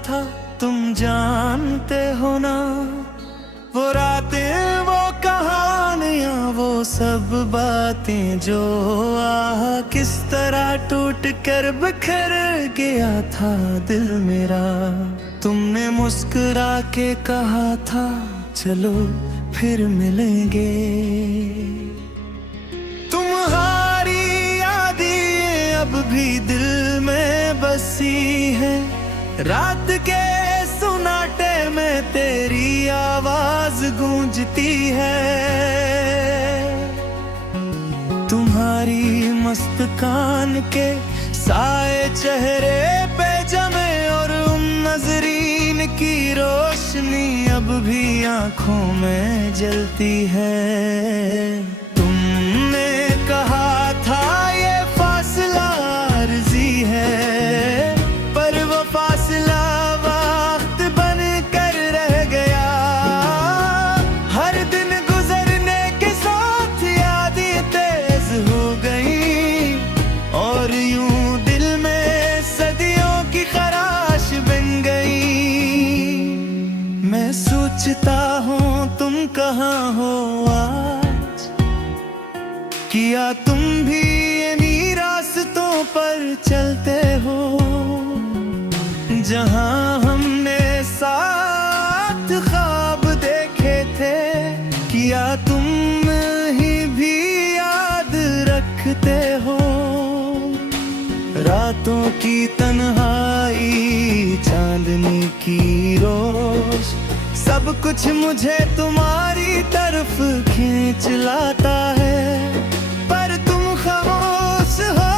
था तुम जानते हो ना। वो रातें, वो कहानियां, वो सब बातें जो किस तरह टूट कर बिखर गया था दिल मेरा। तुमने मुस्कुरा के कहा था चलो फिर मिलेंगे। तुम्हारी यादें अब भी दिल में बसी है। रात के सुनाटे में तेरी आवाज गूंजती है। तुम्हारी मस्त कान के साए चेहरे पे जमे और उन नजरीन की रोशनी अब भी आंखों में जलती है। तुमने कहा था ये फासला आरज़ी है, पर वो फासला वक्त बन कर रह गया। हर दिन गुजरने के साथ यादें तेज हो गई और यूं दिल में सदियों की खराश बन गई। मैं सोचता हूँ तुम कहाँ हो आज, किया तुम भी इन्हीं रास्तों पर चलते हो जहाँ हमने साथ ख्वाब देखे थे। किया तुम ही भी याद रखते हो रातों की तन्हाई, चांदनी की रोश, सब कुछ मुझे तुम्हारी तरफ खींच लाता है। पर तुम खामोश हो,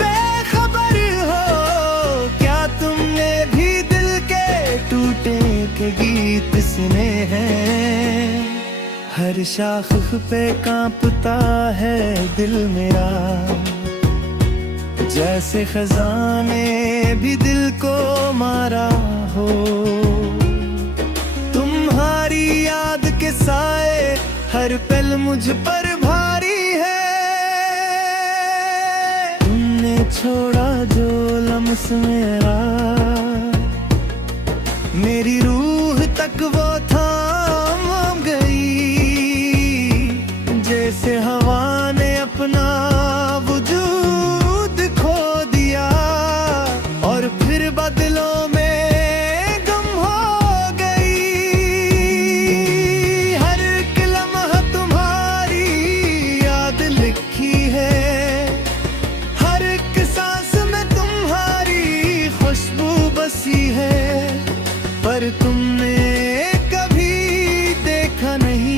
बेखबर हो, क्या तुमने भी दिल के टूटे के गीत सुने हैं। हर शाख पे कांपता है दिल मेरा, जैसे खजाने भी दिल को मारा हो। तुम्हारी याद के साए हर पल मुझ पर भारी है। तुमने छोड़ा जो लम्स मेरा, मेरी रूह तक वो थाम गई। जैसे हवा ने अपना वजूद खो दिया और फिर बादलों में गुम हो गई। हर एक लम्हा तुम्हारी याद लिखी है, हर एक सांस में तुम्हारी खुशबू बसी है। पर तुमने कभी देखा नहीं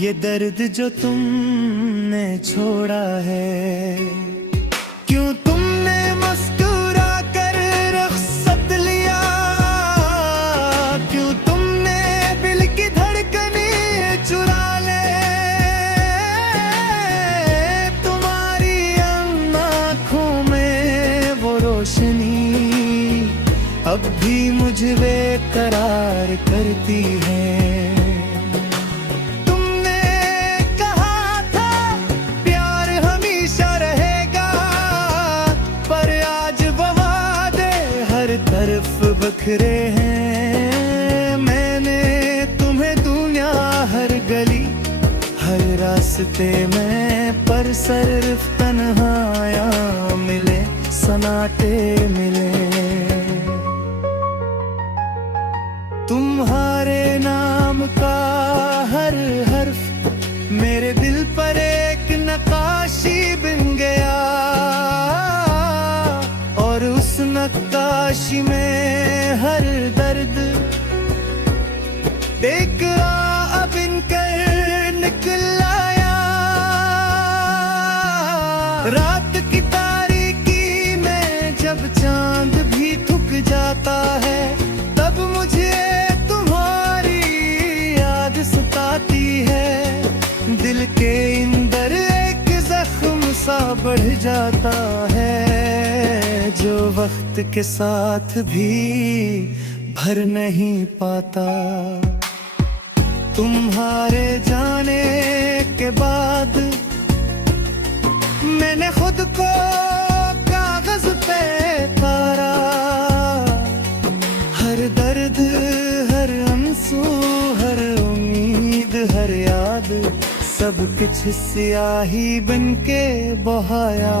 ये दर्द जो तुमने छोड़ा है। क्यों तुमने मुस्कुरा कर रुखसत लिया, क्यों तुमने दिल की धड़कनें चुरा ले। तुम्हारी आंखों में वो रोशनी अब भी मुझे बेकरार करती है। तरफ बखरे हैं, मैंने तुम्हें दुनिया हर गली हर रास्ते में, पर सिर्फ तन्हाइयां मिले, सन्नाटे मिले। तुम्हारे नाम का हर हर्फ मेरे दिल पर एक नक्काशी बन गया और उस नक्काशी में हर दर्द देख अब इनकर निकल आया। रात की तारीकी में जब चांद भी थक जाता है, तब मुझे तुम्हारी याद सताती है। दिल के अंदर एक जख्म सा बढ़ जाता है, जो वक्त के साथ भी भर नहीं पाता। तुम्हारे जाने के बाद मैंने खुद को कागज सब कुछ स्याही बनके बहाया।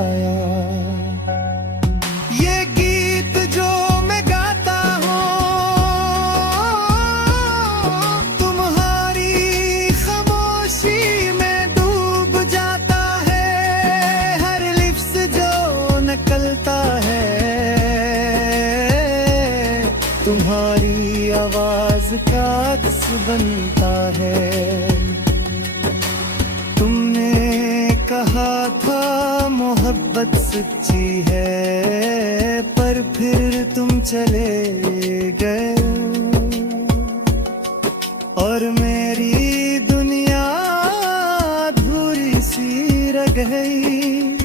ये गीत जो मैं गाता हूँ तुम्हारी खामोशी में डूब जाता है। हर लिफ्स जो निकलता है तुम्हारी आवाज का अक्स बनता है। तुमने कहा था मोहब्बत सच्ची है, पर फिर तुम चले गए और मेरी दुनिया अधूरी सी रह गई।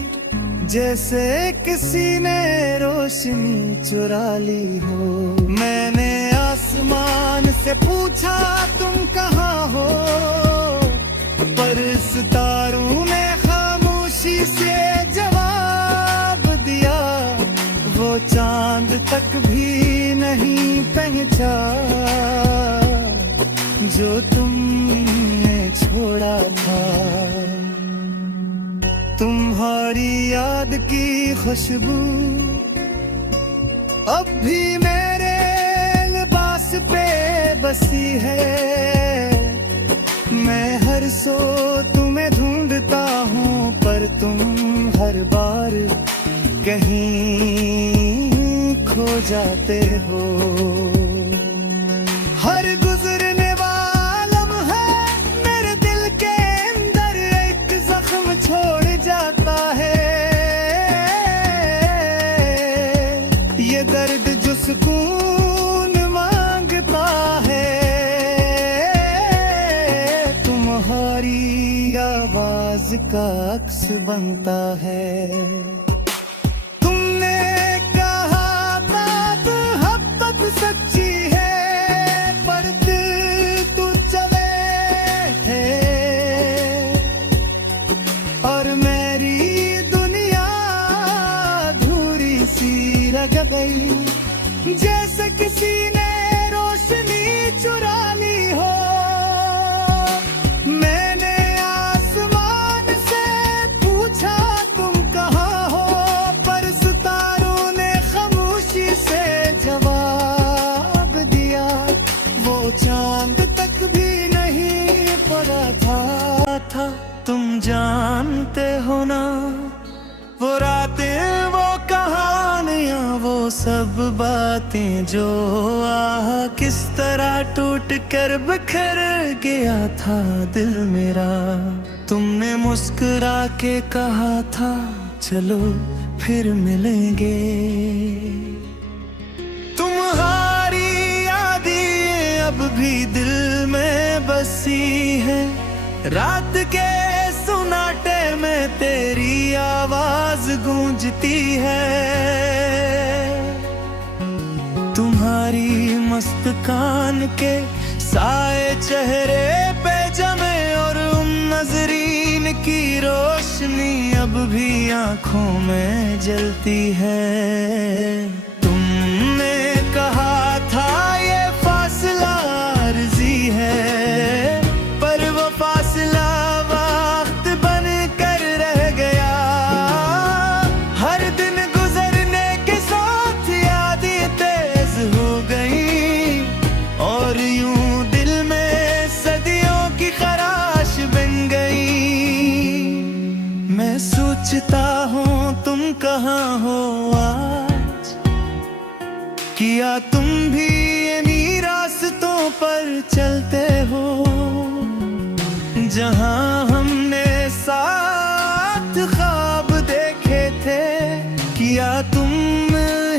जैसे किसी ने रोशनी चुरा ली हो। मैंने आसमान से पूछा तुम कहाँ हो, पर सितारों ने खामोशी से जवाब दिया। वो चांद तक भी नहीं पहचा जो तुमने छोड़ा था। तुम्हारी याद की खुशबू अब भी मेरे लिबास पे बसी है। मैं हर सो तुम्हें ढूंढता हूँ, पर तुम हर बार कहीं खो जाते हो। हर गुजरने वाला लम्हा मेरे दिल के अंदर एक जख्म छोड़ जाता है। ये दर्द जो सुकून मांगता है तुम्हारी आवाज का अक्स बनता है। तुमने कहा था मोहब्बत सच्ची है, पर दिल तू चले है और मेरी दुनिया अधूरी सी रह गई। जैसे किसी ने रोशनी चुरा ली हो। मैंने आसमान से पूछा तुम कहाँ हो, पर सितारों ने खामोशी से जवाब दिया। वो चांद तक भी नहीं पड़ा था। तुम जानते हो ना वो रातें, वो कहानियां, वो सब बातें जो किस तरह टूट कर बिखर गया था दिल मेरा। तुमने मुस्कुरा के कहा था चलो फिर मिलेंगे। तुम्हारी यादें अब भी दिल में बसी है। रात के सुनाटे में तेरी आवाज गूंजती है। तुम्हारी मस्त कान के साए चेहरे पे जमे और उन नजरीन की रोशनी अब भी आंखों में जलती है। तुमने कहा था ये फासला आरज़ी है, पर वो फासला वक्त बन कर रह गया। हर दिन गुजरने के साथ यादें तेज हो गई और यूं दिल में सदियों की खराश बन गई। मैं सोचता हूँ तुम कहाँ हो आज, किया तुम भी इन्हीं रास्तों पर चलते हो जहाँ हमने साथ ख्वाब देखे थे। किया तुम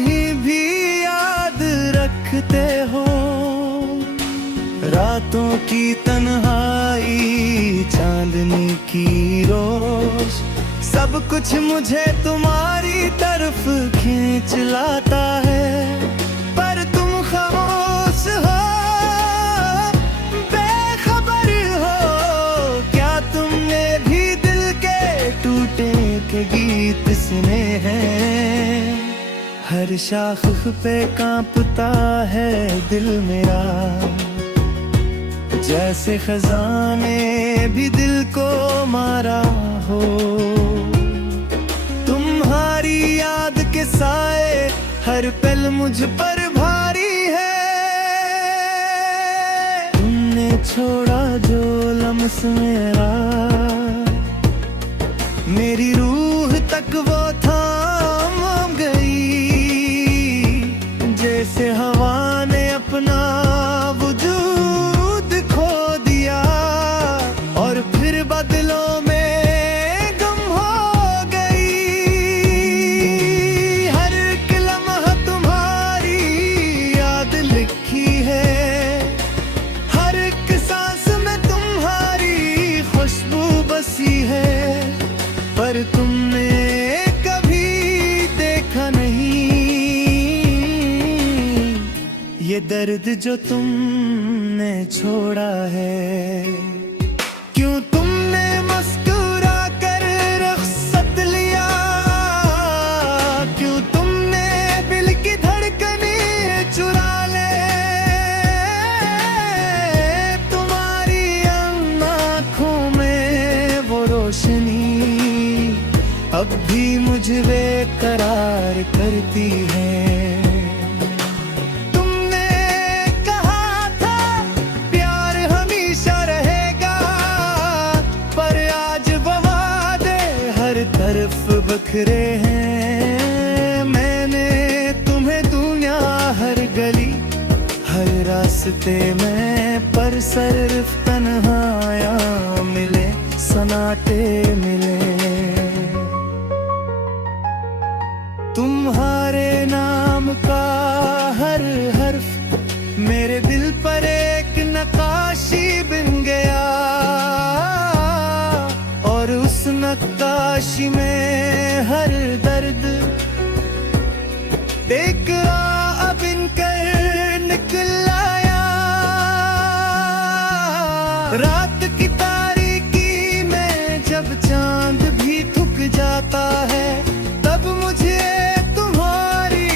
ही भी याद रखते हो रातों की तन्हाई, चांदनी की रोश, सब कुछ मुझे तुम्हारी तरफ खींच लाता है। पर तुम खामोश हो, बेखबर हो, क्या तुमने भी दिल के टूटे के गीत सुने हैं। हर शाख पे कांपता है दिल मेरा जैसे खजाने भी दिल को मारा हो। तुम्हारी याद के साए हर पल मुझ पर भारी है। तुमने छोड़ा जो लम्स मेरा, मेरी रूह तक वो थाम गई। जैसे हवा ने अपना वजूद खो दिया और फिर बादलों में गुम हो गई। हर एक लम्हा तुम्हारी याद लिखी है, हर एक सांस में तुम्हारी खुशबू बसी है। पर तुमने कभी देखा नहीं ये दर्द जो तुमने छोड़ा है। क्यों तुमने मुस्कुरा कर रुखसत लिया, क्यों तुमने दिल की धड़कनें चुरा ले। तुम्हारी आंखों में वो रोशनी अब भी मुझे बेकरार करती है। तुमने कहा था प्यार हमेशा रहेगा, पर आज वो वादे हर तरफ बखरे हैं। मैंने तुम्हें दुनिया हर गली हर रास्ते में, पर सिर्फ तन्हाइयाँ मिले, सन्नाटे मिले। तुम्हारे नाम का हर हर्फ मेरे दिल पर एक नक्काशी बन गया, और उस नक्काशी में हर दर्द एक अब इनकर निकल आया। रात की तारीकी में जब चांद भी थक जाता है, तब मुझे तुम्हारी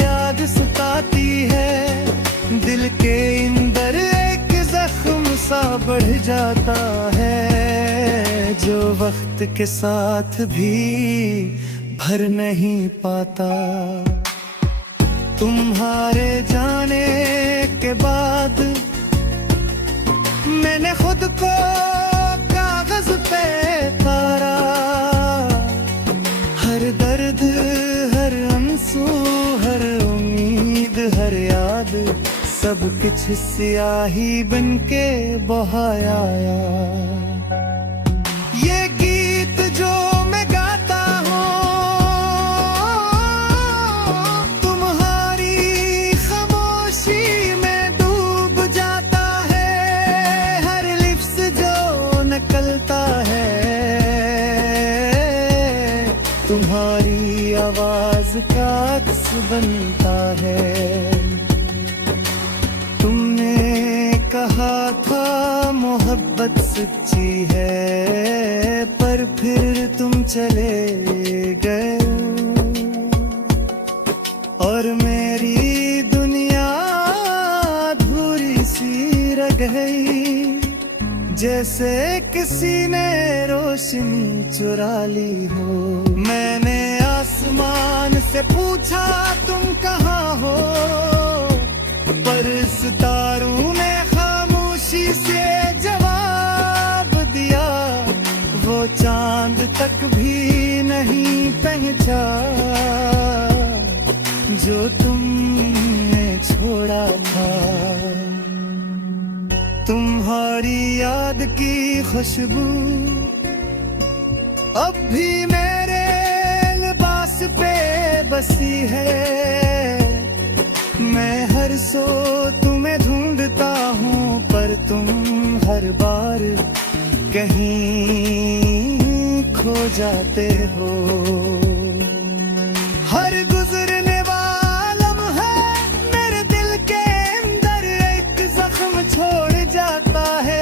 याद सताती है। दिल के अंदर एक जख्म सा बढ़ जाता है, जो वक्त के साथ भी भर नहीं पाता। तुम्हारे जाने के बाद मैंने खुद को कागज पे तारा। हर दर्द, हर आंसू, हर उम्मीद, हर याद, सब कुछ स्याही बनके बहाया। ये गीत जो मैं गाता हूँ तुम्हारी खामोशी में डूब जाता है। हर लिफ्स जो निकलता है तुम्हारी आवाज का अक्स बनता है। तुमने कहा था मोहब्बत सच्ची है, पर फिर तुम चले गए और मेरी दुनिया अधूरी सी रह गई। जैसे किसी ने रोशनी चुरा ली हो। मैंने आसमान से पूछा तुम कहाँ हो, पर सितारों ने खामोशी से जवाब दिया। वो चांद तक भी नहीं पहचाना जो तुमने छोड़ा था। तुम्हारी याद की खुशबू अब भी मेरे लिबास पे बसी है। मैं हर सो तुम्हें ढूंढता हूँ, पर तुम हर बार कहीं खो जाते हो। हर गुजरने वाला लम्हा मेरे दिल के अंदर एक जख्म छोड़ जाता है।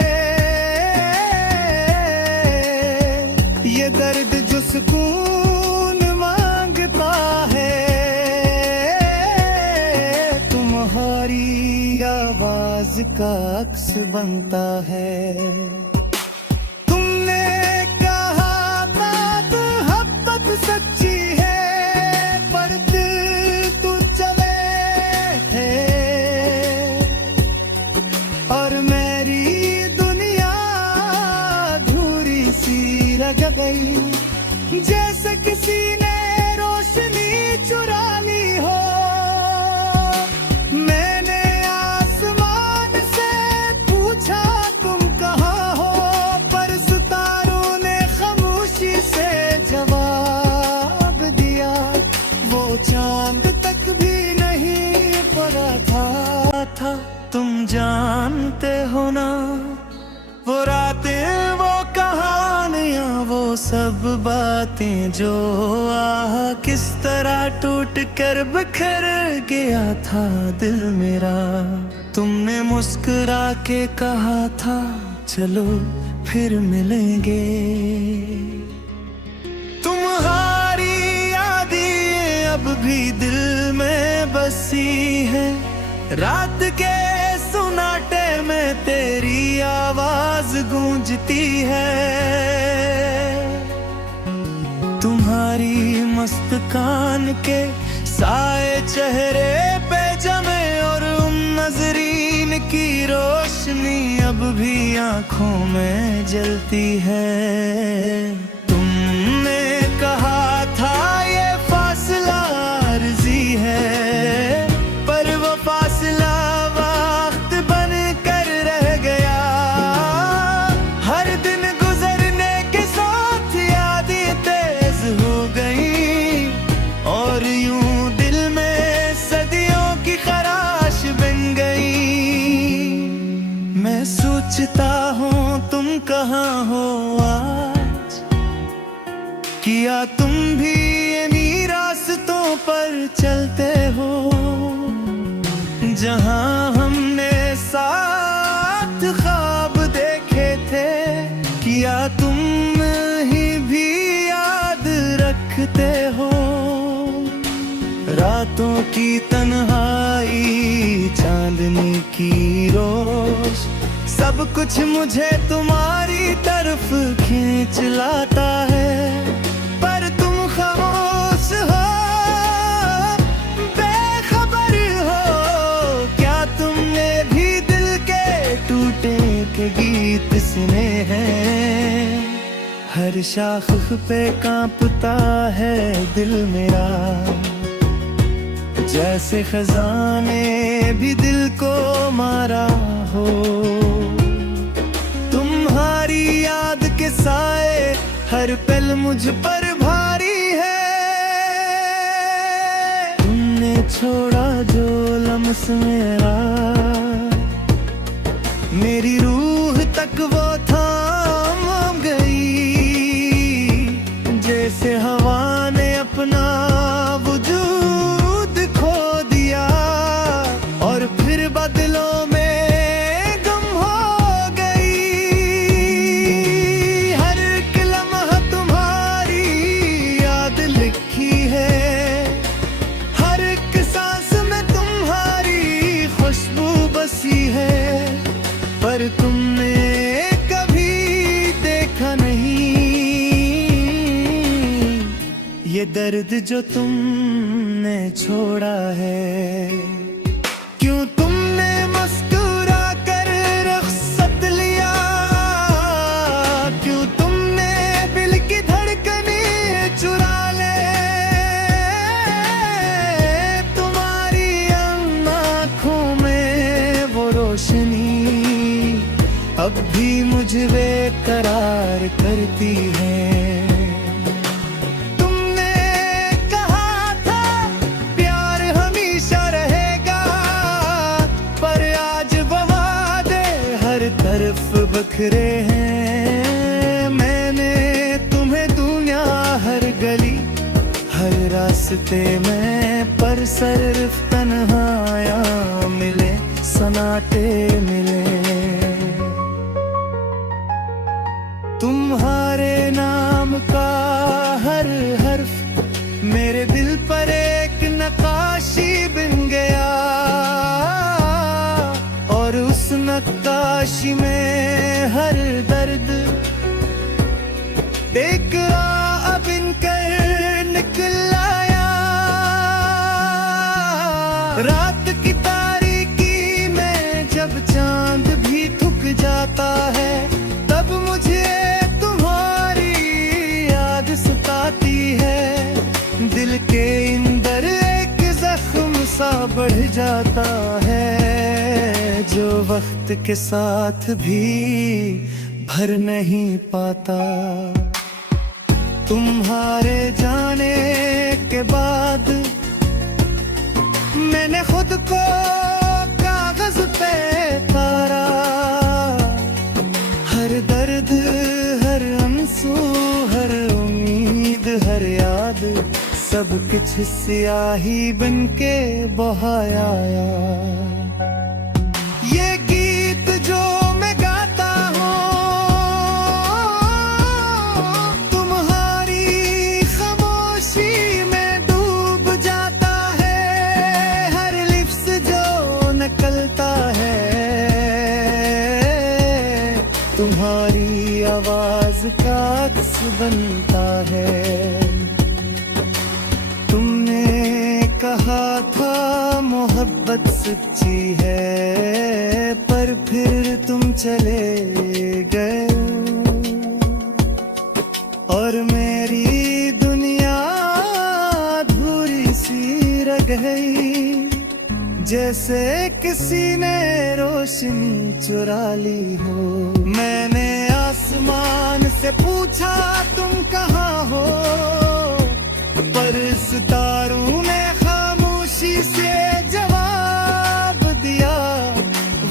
ये दर्द जो सुकून मांगता है, तुम्हारी आवाज का अक्स बनता है। तुमने कहा था मोहब्बत सच्ची है, पर दिल तू चले है, और मेरी दुनिया अधूरी सी लग गई, जैसे किसी ने रोशनी चुरा ली हो। मैंने आसमान से पूछा तुम कहाँ हो, पर सितारों ने खामोशी से जवाब दिया, वो चांद तक भी नहीं पड़ा था। तुम जानते हो ना, वो रातें, वो कहानियां, वो सब बातें जो किस तरह टूट कर बिखर गया था दिल मेरा। तुमने मुस्कुरा के कहा था चलो फिर मिलेंगे। तुम्हारी यादें अब भी दिल में बसी है, रात के सुनाटे में तेरी आवाज गूंजती है। तुम्हारी मस्त कान के साए चेहरे पे जमे, और उन नजरीन की रोशनी अब भी आंखों में जलती है। तुमने कहा था ये फासला आरज़ी है, पर वो फासला वक्त बन कर रह गया। हर दिन गुजरने के साथ यादें तेज हो गई, और यूं दिल में सदियों की खराश बन गई। मैं सोचता हूँ तुम कहाँ हो आज, किया तुम भी इन्हीं रास्तों पर चलते हो, जहाँ हमने साथ ख्वाब देखे थे। किया तुम ही भी याद रखते हो, रातों की तन्हाई, चांदनी की रोश, सब कुछ मुझे तुम्हारी तरफ खींच लाता है। पर तुम खामोश हो, बेखबर हो, क्या तुमने भी दिल के टूटे के गीत सुने हैं? हर शाख पे कांपता है दिल मेरा, जैसे खजाने भी दिल को मारा हो। तुम्हारी याद के साए हर पल मुझ पर भारी है। तुमने छोड़ा जो लम्स मेरा, मेरी रूह तक वो थाम गई, जैसे हवा ने अपना वजूद खो दिया, और फिर बादलों में गुम हो गई। हर एक लम्हा तुम्हारी याद लिखी है, हर एक सांस में तुम्हारी खुशबू बसी है। पर तुमने कभी देखा नहीं ये दर्द जो तुमने छोड़ा है। क्यों तुमने मुस्कुरा कर रुखसत लिया, क्यों तुमने दिल की धड़कनें चुरा ले। तुम्हारी आंखों में वो रोशनी अब भी मुझे बेकरार करती है। तुमने कहा था प्यार हमेशा रहेगा, पर आज वो वादे हर तरफ बखरे हैं। मैंने तुम्हें दुनिया हर गली हर रास्ते में, पर सिर्फ तन्हाइयाँ मिले, सन्नाटे मिले। तुम्हारे नाम का हर हर्फ मेरे दिल पर एक नक्काशी बन गया, और उस बढ़ जाता है जो वक्त के साथ भी भर नहीं पाता। तुम्हारे जाने के बाद मैंने खुद को कागज पे तारा, हर दर्द हर आंसू हर उम्मीद हर याद सब कुछ स्याही बनके बहाया। ये गीत जो मैं गाता हूँ तुम्हारी खामोशी में डूब जाता है, हर लिप्स जो निकलता है तुम्हारी आवाज का अक्स बनता है। तुमने कहा था मोहब्बत सच्ची है, पर फिर तुम चले गए और मेरी दुनिया अधूरी सी रह गई, जैसे किसी ने रोशनी चुरा ली हो। मैंने आसमान से पूछा तुम कहाँ हो, पर सितारों ने खामोशी से जवाब दिया,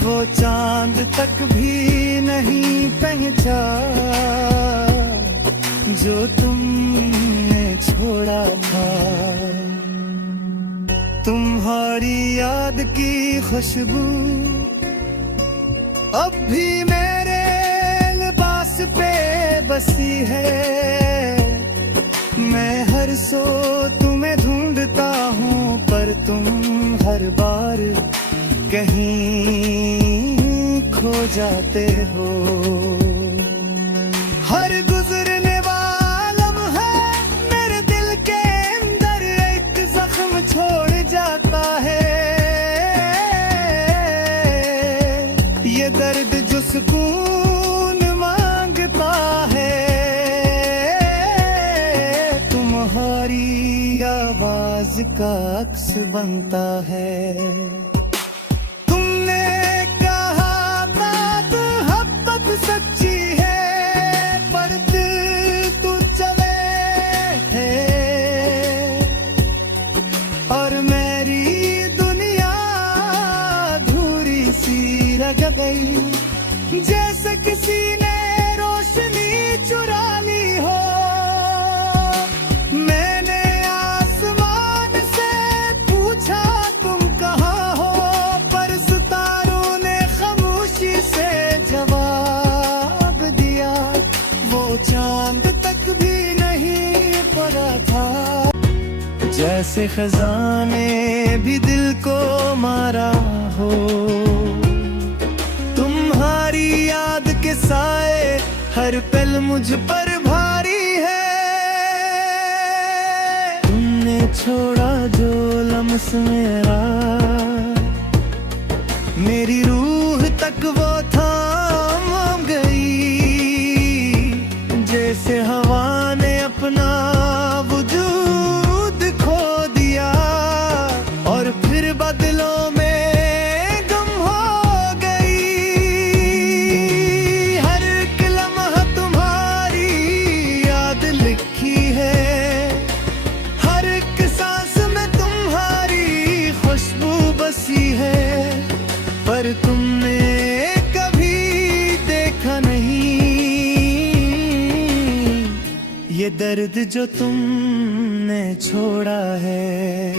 वो चांद तक भी नहीं पहुंचा जो तुमने छोड़ा था। तुम्हारी याद की खुशबू अब भी मेरे लिबास पे बसी है, मैं हर सो तुम्हें ढूंढता हूँ पर तुम हर बार कहीं खो जाते हो। हर गुजरने वाला लम्हा मेरे दिल के अंदर एक जख्म छोड़ जाता है, ये दर्द जो सुकून मांगता है तुम्हारी आवाज का अक्स बनता है। तुमने कहा था मोहब्बत सच्ची है, पर दिल तू चले है और मेरी दुनिया अधूरी सी रह गई, जैसे किसी ने रोशनी चुरा ली हो। मैंने आसमान से पूछा तुम कहाँ हो, पर सितारों ने खामोशी से जवाब दिया, वो चांद तक भी नहीं पड़ा था। जैसे खजाने भी दिल को मारा हो, तुम्हारी याद के साए हर पल मुझ पर भारी है। तुमने छोड़ा जो लम्स मेरा, मेरी रूह तक वो थाम गई, जैसे हवा ने अपना वजूद खो दिया और फिर बदलों में पर तुमने कभी देखा नहीं ये दर्द जो तुमने छोड़ा है।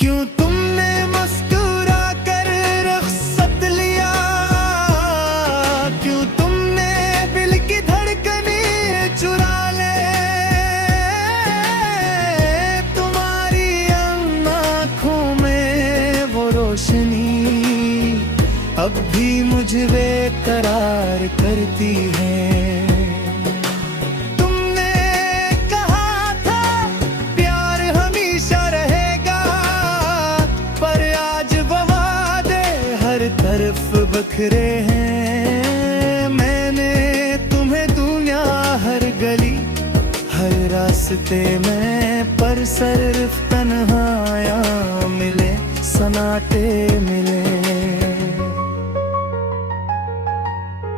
क्यों तुमने मुस्कुरा कर रुखसत लिया, क्यों तुमने दिल की धड़कने चुरा ले, तुम्हारी आंखों में वो रोशनी अब भी मुझे बेकरार करती है। तुमने कहा था प्यार हमेशा रहेगा, पर आज वो वादे हर तरफ बखरे हैं। मैंने तुम्हें दुनिया हर गली हर रास्ते में, पर सिर्फ तन्हाइयाँ मिले कांटे मिले।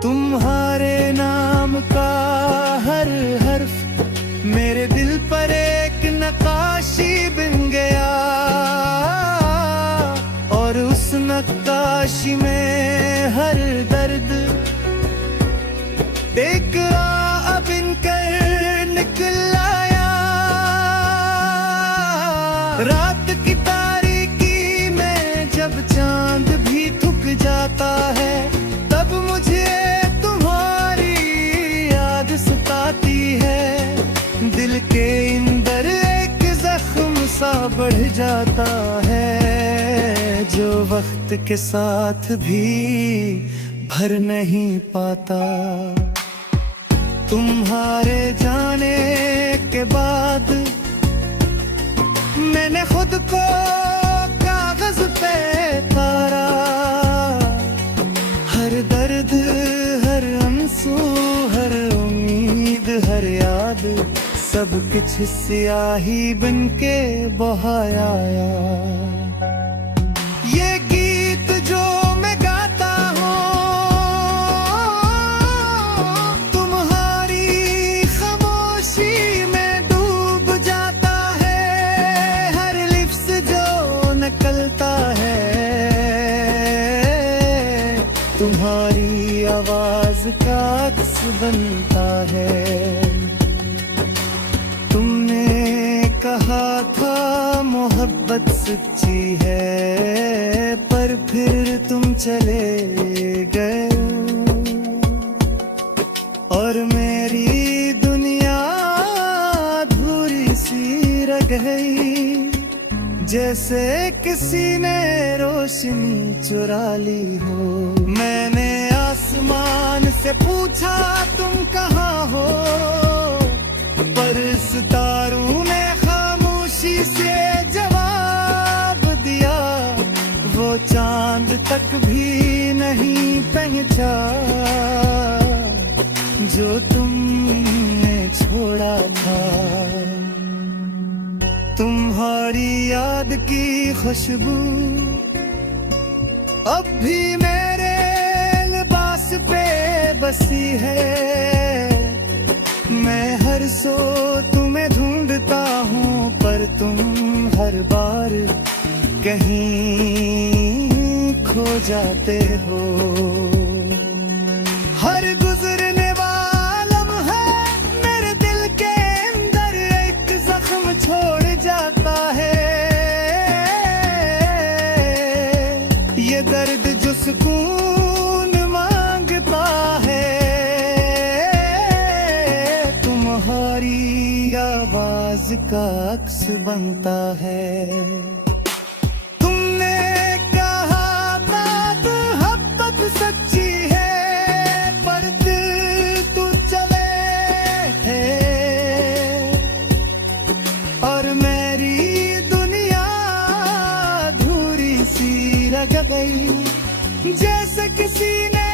तुम्हारे नाम का हर हर्फ मेरे दिल पर एक नक्काशी बन गया, और उस नक्काशी में हर दर्द एक अब इनकर निकल आया। रात की तारीकी में जब चांद भी थक जाता है, तब मुझे तुम्हारी याद सताती है। दिल के अंदर एक जख्म सा बढ़ जाता है, जो वक्त के साथ भी भर नहीं पाता। तुम्हारे जाने के बाद मैंने खुद को कागज पे तारा। हर दर्द, हर आंसू, हर उम्मीद, हर याद, सब कुछ स्याही बनके बहाया। ये गीत जो मैं गाता हूँ तुम्हारी खामोशी में डूब जाता है। हर लिप्स जो निकलता है तुम्हारी आवाज का अक्स बनता है। कहा था मोहब्बत सच्ची है, पर फिर तुम चले गए और मेरी दुनिया अधूरी सी रह गई। जैसे किसी ने रोशनी चुरा ली हो। मैंने आसमान से पूछा तुम कहाँ हो, पर सितारों ने से जवाब दिया। वो चांद तक भी नहीं पहुंचा जो तुमने छोड़ा था। तुम्हारी याद की खुशबू अब भी मेरे लिबास पे बसी है। मैं हर सो तुम्हें ढूंढता हूँ, पर तुम हर बार कहीं खो जाते हो। हर गुजरने वाला लम्हा मेरे दिल के अंदर एक जख्म छोड़ जाता है। ये दर्द जो सुकून मांगता है, तुम्हारी आवाज का अक्स बनता है। तुमने कहा बात मोहब्बत सच्ची है, पर दिल तू चले है और मेरी दुनिया अधूरी सी रह गई। जैसे किसी ने